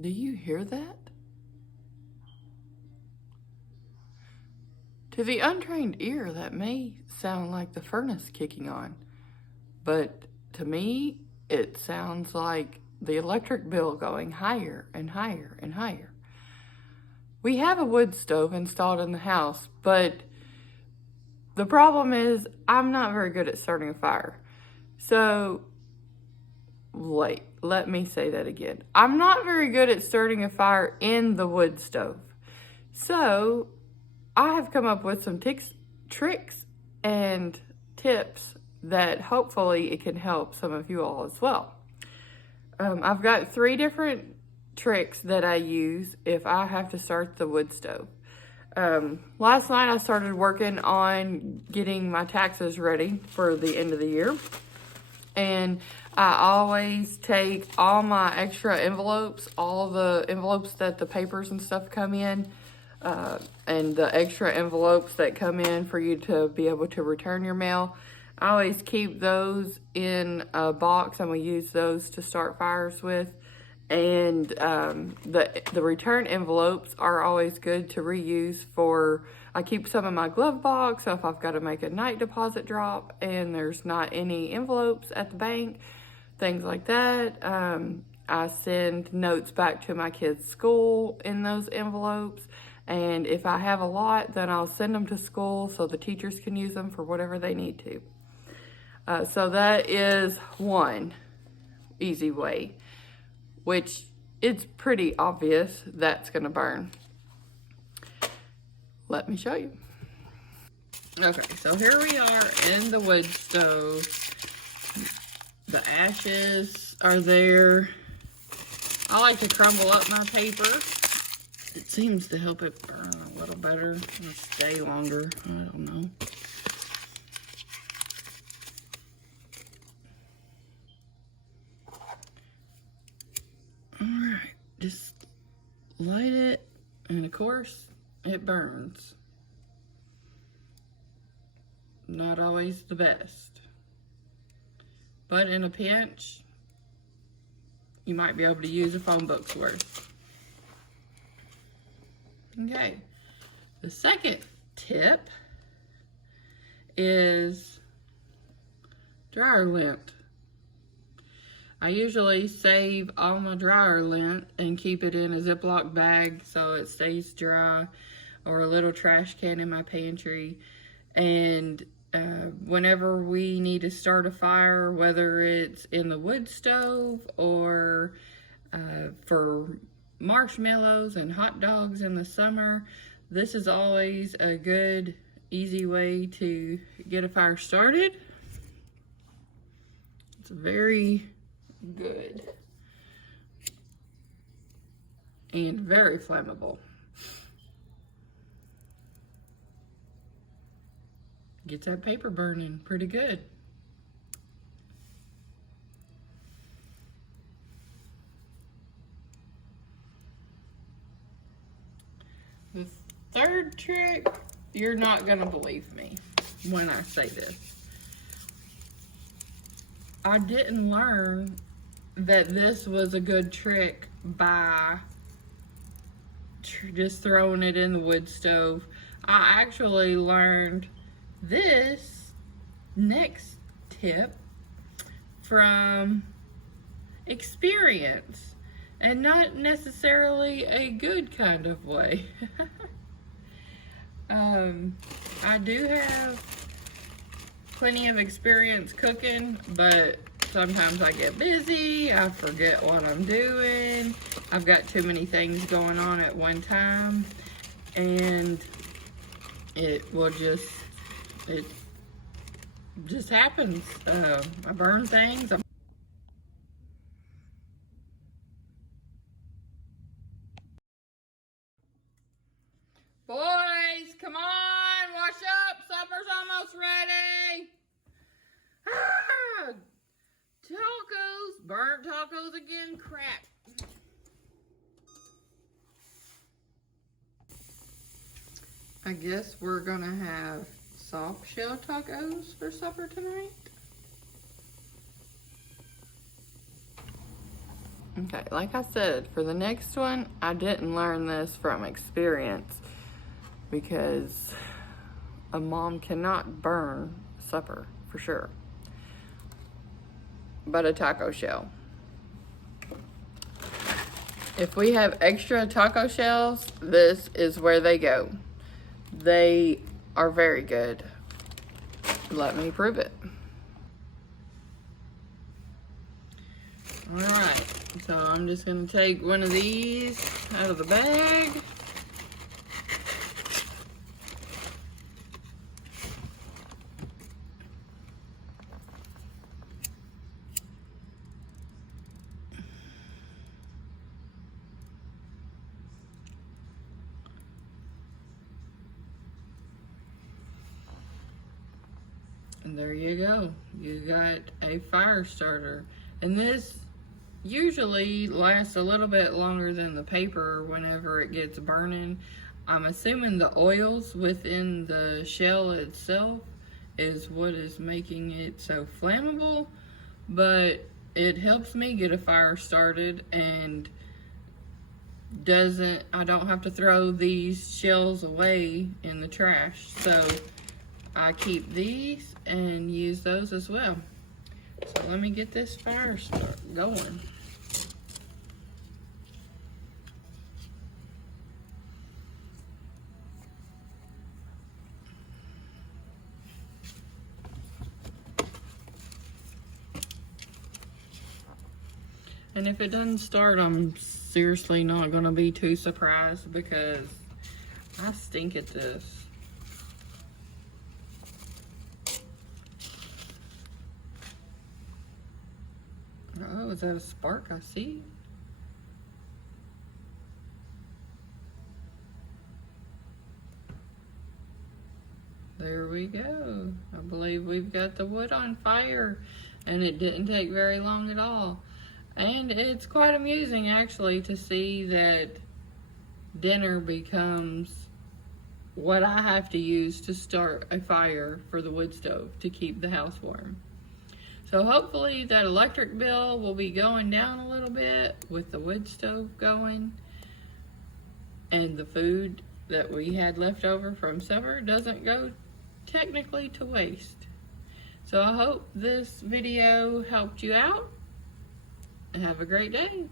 Do you hear that? To the untrained ear, that may sound like the furnace kicking on, but to me, it sounds like the electric bill going higher and higher and higher. We have a wood stove installed in the house, but the problem is I'm not very good at starting a fire. So, wait, let me say that again. I'm not very good at starting a fire in the wood stove. So, I have come up with some tricks and tips that hopefully it can help some of you all as well. I've got 3 different tricks that I use if I have to start the wood stove. Last night I started working on getting my taxes ready for the end of the year. And I always take all my extra envelopes, all the envelopes that the papers and stuff come in, and the extra envelopes that come in for you to be able to return your mail. I always keep those in a box, and we use those to start fires with. And the return envelopes are always good to reuse for, I keep some in my glove box, so if I've got to make a night deposit drop and there's not any envelopes at the bank, things like that. I send notes back to my kids' school in those envelopes. And if I have a lot, then I'll send them to school so the teachers can use them for whatever they need to. So that is one easy way, which it's pretty obvious that's gonna burn. Let me show you. Okay, so here we are in the wood stove. The ashes are there. I like to crumble up my paper. It seems to help it burn a little better and stay longer. I don't know. Alright, just light it, and of course, it burns. Not always the best. But in a pinch, you might be able to use a phone book's worth. Okay, the second tip is dryer lint. I usually save all my dryer lint and keep it in a Ziploc bag so it stays dry, or a little trash can in my pantry. And whenever we need to start a fire, whether it's in the wood stove or for marshmallows and hot dogs in the summer, this is always a good, easy way to get a fire started. It's very good and very flammable. Gets that paper burning pretty good. The third trick, you're not gonna believe me when I say this. I didn't learn that this was a good trick by just throwing it in the wood stove. I actually learned this next tip from experience, and not necessarily a good kind of way. I do have plenty of experience cooking, but sometimes I get busy, I forget what I'm doing, I've got too many things going on at one time, and it just happens. I burn things. Boys, come on, wash up, supper's almost ready. Ah, tacos, burnt tacos again, crap. I guess we're gonna have soft shell tacos for supper tonight. Okay, like I said, for the next one, I didn't learn this from experience because a mom cannot burn supper for sure. But a taco shell. If we have extra taco shells, this is where they go. They are very good. Let me prove it. All right, so I'm just gonna take one of these out of the bag. And there you go. You got a fire starter. And this usually lasts a little bit longer than the paper whenever it gets burning. I'm assuming the oils within the shell itself is what is making it so flammable, but it helps me get a fire started and I don't have to throw these shells away in the trash. So I keep these and use those as well. So let me get this fire going. And if it doesn't start, I'm seriously not gonna be too surprised because I stink at this. Oh, is that a spark I see? There we go. I believe we've got the wood on fire, and it didn't take very long at all. And it's quite amusing actually to see that dinner becomes what I have to use to start a fire for the wood stove to keep the house warm. So hopefully that electric bill will be going down a little bit with the wood stove going, and the food that we had left over from supper doesn't go technically to waste. So I hope this video helped you out. Have a great day.